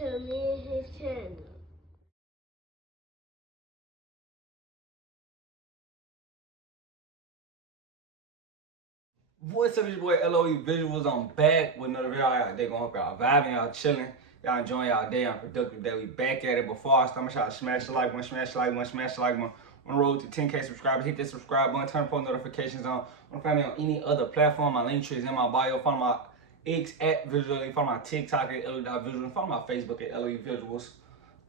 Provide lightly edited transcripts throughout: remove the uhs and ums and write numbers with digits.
to me and his channel. What's up, it's your boy LOE Visuals. I'm back with another video. They gonna hope y'all vibing, y'all chilling, y'all enjoying y'all day, y'all productive day. We back at it. Before I start, I'm trying to smash the like button, smash the like button, smash the like button. On the road to 10K subscribers, hit that subscribe button, turn post notifications on. Want to find me on any other platform? My link tree is in my bio. Follow my X at Visually. Follow my TikTok at LOE.Visuals. Follow my Facebook at LOE Visuals.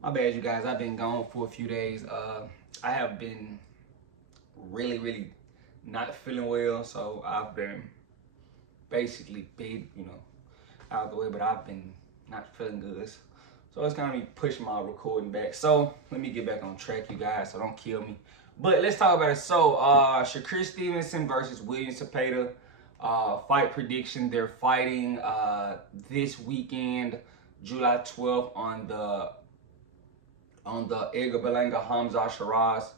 My bad, you guys. I've been gone for a few days. I have been really not feeling well, so I've been basically big, out of the way, but I've been not feeling good. So it's gonna be pushing my recording back. So let me get back on track, you guys, so don't kill me. But let's talk about it. So Shakur Stevenson versus William Zepeda, fight prediction. They're fighting this weekend, July 12th, on the Edgar Berlanga Hamza Shiraz,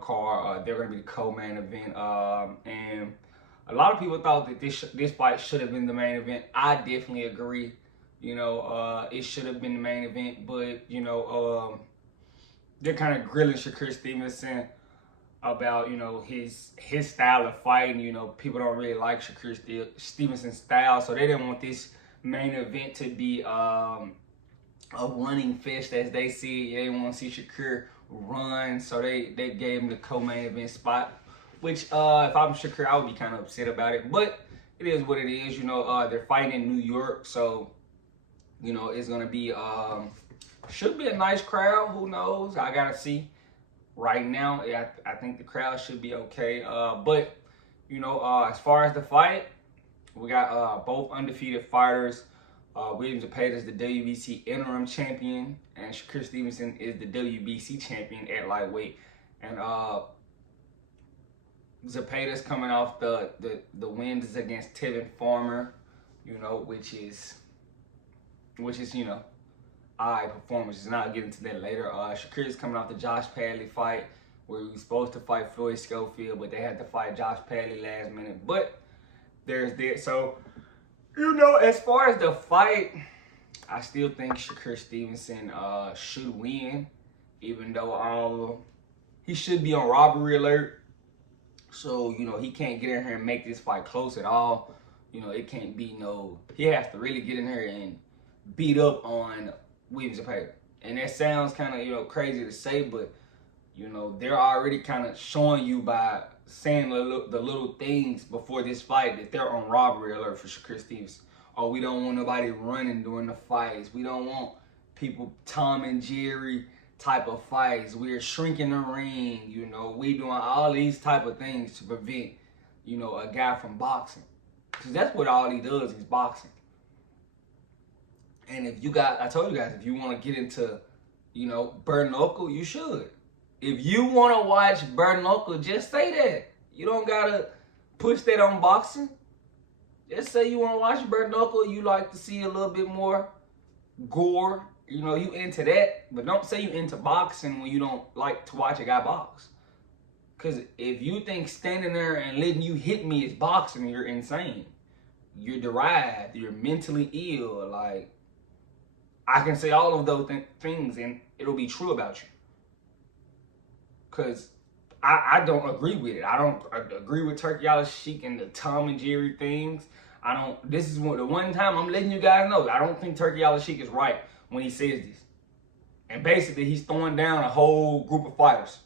card. They're gonna be the co-main event. And a lot of people thought that this fight should have been the main event. I definitely agree. It should have been the main event, but they're kind of grilling Shakur Stevenson about his style of fighting. People don't really like Shakur Stevenson's style, so they didn't want this main event to be a running fest, as they see. They didn't want to see Shakur run, so they gave him the co-main event spot. Which, if I'm Shakur, I would be kind of upset about it. But it is what it is. They're fighting in New York, so it's gonna be should be a nice crowd. Who knows? I gotta see. Right now, I think the crowd should be okay. But as far as the fight, we got both undefeated fighters. William Zepeda is the WBC interim champion, and Shakur Stevenson is the WBC champion at lightweight. And Zepeda's coming off the wins against Tevin Farmer, which is alright performance. Not getting to that later. Shakur is coming off the Josh Padley fight, where he was supposed to fight Floyd Schofield, but they had to fight Josh Padley last minute. But there's that. So as far as the fight, I still think Shakur Stevenson should win, even though he should be on robbery alert. So, he can't get in here and make this fight close at all. It can't be he has to really get in here and beat up on William Zepeda. And that sounds kind of, crazy to say, but, they're already kind of showing you by saying the little things before this fight that they're on robbery alert for Shakur Stevenson. Oh, we don't want nobody running during the fights. We don't want people Tom and Jerry type of fights. We're shrinking the ring. We doing all these type of things to prevent, a guy from boxing. Because that's what all he does is boxing. And I told you guys, if you want to get into, bare knuckle, you should. If you want to watch bare knuckle, just say that. You don't got to push that on boxing. Just say you want to watch bare knuckle. You like to see a little bit more gore. You into that. But don't say you into boxing when you don't like to watch a guy box. Because if you think standing there and letting you hit me is boxing, you're insane. You're derived. You're mentally ill. Like, I can say all of those things and it'll be true about you. Because I don't agree with it. I don't agree with Turkey Al-Sheikh and the Tom and Jerry things. This is the one time I'm letting you guys know. I don't think Turkey Al-Sheikh is right when he says this. And basically, he's throwing down a whole group of fighters.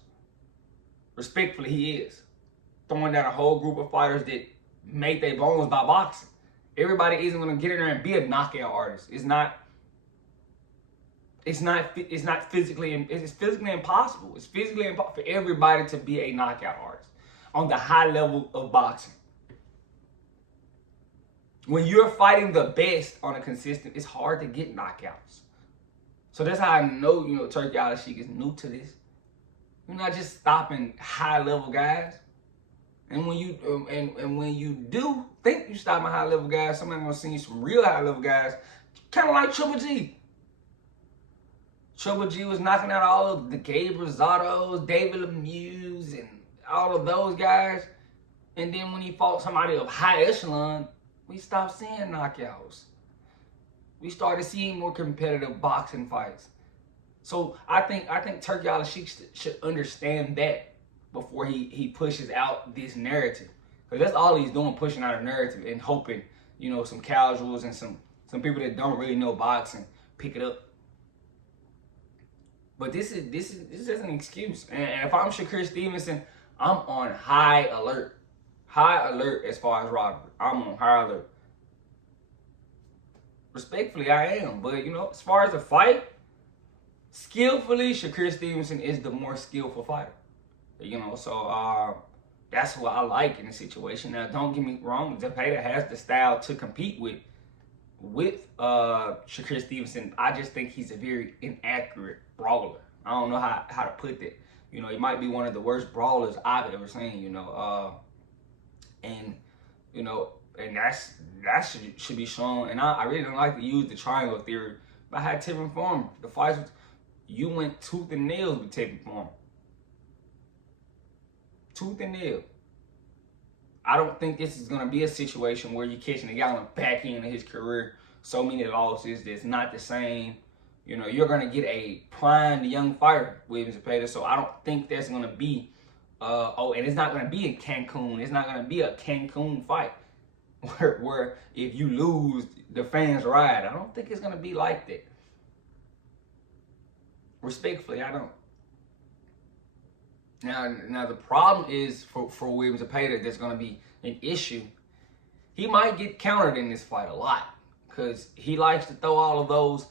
Respectfully, he is. Throwing down a whole group of fighters that make their bones by boxing. Everybody isn't going to get in there and be a knockout artist. It's physically impossible. It's physically impossible for everybody to be a knockout artist on the high level of boxing. When you're fighting the best on a consistent, it's hard to get knockouts. So that's how I know, Turkey Al-Sheikh is new to this. You're not just stopping high level guys. And when you do think you're stopping high level guys, somebody's gonna send you some real high level guys, kind of like Triple G. Triple G was knocking out all of the Gabe Rosados, David Lemieux, and all of those guys. And then when he fought somebody of high echelon, we stopped seeing knockouts. We started seeing more competitive boxing fights. So I think Turki Al Sheikh should understand that before he pushes out this narrative. Because that's all he's doing, pushing out a narrative and hoping, some casuals and some people that don't really know boxing pick it up. But this is an excuse. And if I'm Shakur Stevenson, I'm on high alert. High alert as far as robbery. I'm on high alert. Respectfully, I am. But, as far as the fight, skillfully, Shakur Stevenson is the more skillful fighter. So that's what I like in the situation. Now, don't get me wrong, Zepeda has the style to compete with Shakur Stevenson. I just think he's a very inaccurate brawler. I don't know how to put that. He might be one of the worst brawlers I've ever seen, and that should be shown. And I really don't like to use the triangle theory, but I had Tevin Farmer. The fights, you went tooth and nails with Tevin Farmer. Tooth and nail. I don't think this is going to be a situation where you're catching a guy on the back end of his career. So many losses that's not the same. You're going to get a primed young fighter with Zepeda. So I don't think that's going to be, and it's not going to be in Cancun. It's not going to be a Cancun fight where if you lose, the fans ride. I don't think it's going to be like that. Respectfully, I don't. Now the problem is for Williams Zepeda, there's going to be an issue. He might get countered in this fight a lot because he likes to throw all of those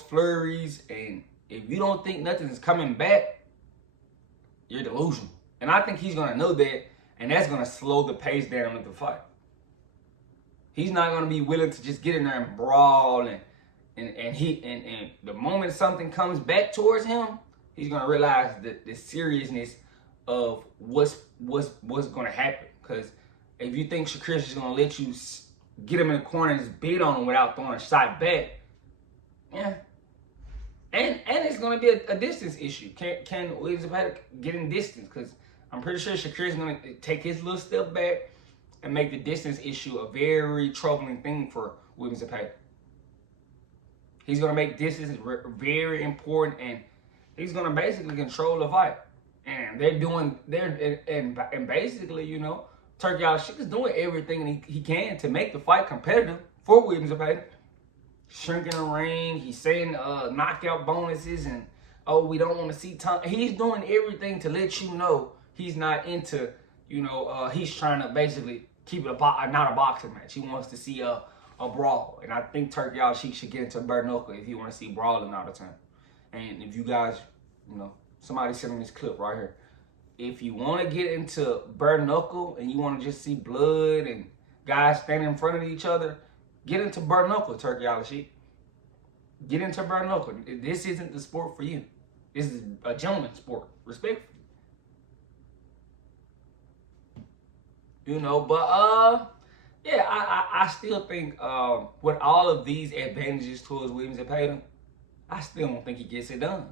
flurries, and if you don't think nothing is coming back, you're delusional. And I think he's going to know that, and that's going to slow the pace down of the fight. He's not going to be willing to just get in there and brawl, and the moment something comes back towards him, he's gonna realize the seriousness of what's gonna happen. Because if you think Shakur is gonna let you get him in the corner and just beat on him without throwing a shot back, yeah. And it's gonna be a distance issue. Can Williams Zepeda get in distance? Because I'm pretty sure Shakur is gonna take his little step back and make the distance issue a very troubling thing for Williams Zepeda. He's gonna make distance very important, and he's gonna basically control the fight. And basically, Turki Al Sheikh is doing everything he can to make the fight competitive for Williams Zepeda. Shrinking the ring, he's saying knockout bonuses, and we don't want to see time. He's doing everything to let you know he's not into, he's trying to basically keep it not a boxing match. He wants to see a brawl. And I think Turki Al Sheikh should get into bare knuckle if you want to see brawling all the time. And if you guys, somebody sent me this clip right here. If you want to get into bare knuckle and you want to just see blood and guys standing in front of each other, get into bare knuckle, Turki Al Sheikh. Get into bare knuckle. This isn't the sport for you. This is a gentleman's sport. Respectfully. Yeah, I still think with all of these advantages towards Williams Zepeda, I still don't think he gets it done.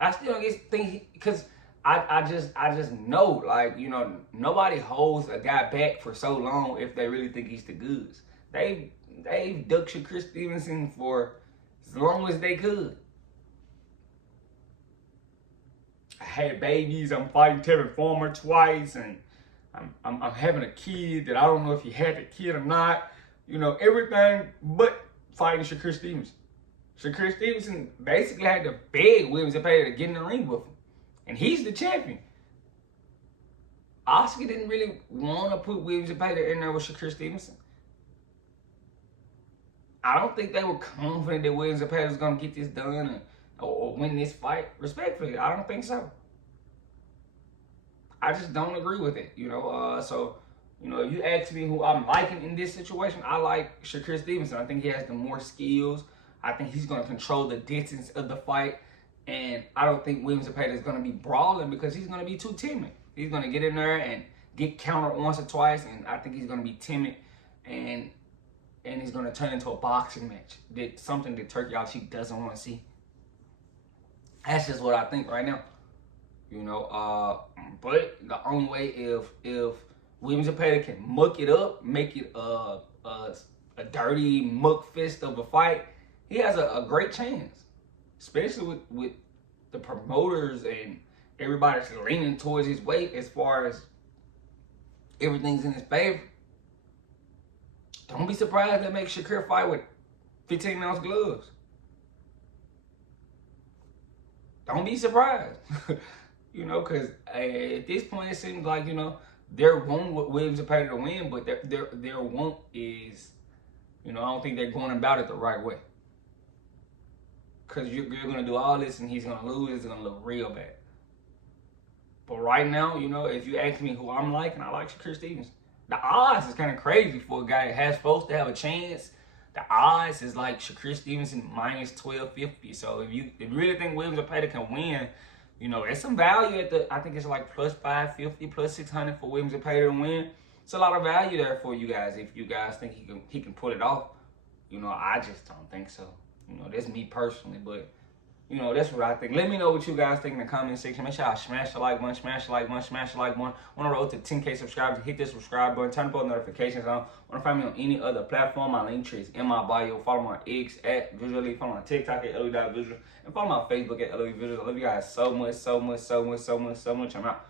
I still don't think because I just know, nobody holds a guy back for so long if they really think he's the goods. They've ducked Shakur Stevenson for as long as they could. I had babies. I'm fighting Tevin Farmer twice, and I'm having a kid that I don't know if he had the kid or not. Everything but fighting Shakur Stevenson. Shakur Stevenson basically had to beg Williams Zepeda to get in the ring with him. And he's the champion. Oscar didn't really want to put Williams Zepeda in there with Shakur Stevenson. I don't think they were confident that Williams Zepeda was going to get this done or win this fight. Respectfully, I don't think so. I just don't agree with it, So, if you ask me who I'm liking in this situation, I like Shakur Stevenson. I think he has the more skills. I think he's going to control the distance of the fight. And I don't think Williams Zepeda is going to be brawling because he's going to be too timid. He's going to get in there and get countered once or twice. And I think he's going to be timid. And he's going to turn into a boxing match. That's something that Turki Al Sheikh doesn't want to see. That's just what I think right now. But the only way if Williams Zepeda can muck it up, make it a dirty muck fist of a fight, he has a great chance, especially with the promoters and everybody's leaning towards his weight as far as everything's in his favor. Don't be surprised that makes Shakur fight with 15-ounce gloves. Don't be surprised. You know, because at this point it seems like, you know, their want with Williams Zepeda to win, but their want is, you know, I don't think they're going about it the right way. Because you're going to do all this and he's going to lose, it's going to look real bad. But right now, you know, if you ask me who I'm liking, I like Shakur Stevenson. The odds is kind of crazy for a guy that has supposed to have a chance. The odds is like Shakur Stevenson minus 1250. So if you really think Williams Zepeda can win, you know, there's some value at the, I think it's like plus 550, plus 600 for Williams Zepeda to win. It's a lot of value there for you guys if you guys think he can pull it off. You know, I just don't think so. You know, that's me personally, but you know, that's what I think. Let me know what you guys think in the comment section. Make sure y'all smash the like button, smash the like button, smash the like button. On the road to 10K subscribers, hit the subscribe button, turn post notifications on. Want to find me on any other platform? My link tree is in my bio. Follow my X at Visually. Follow my TikTok at LE.Visual. And follow my Facebook at LE Visual. I love you guys so much, so much, so much, so much, so much. I'm out.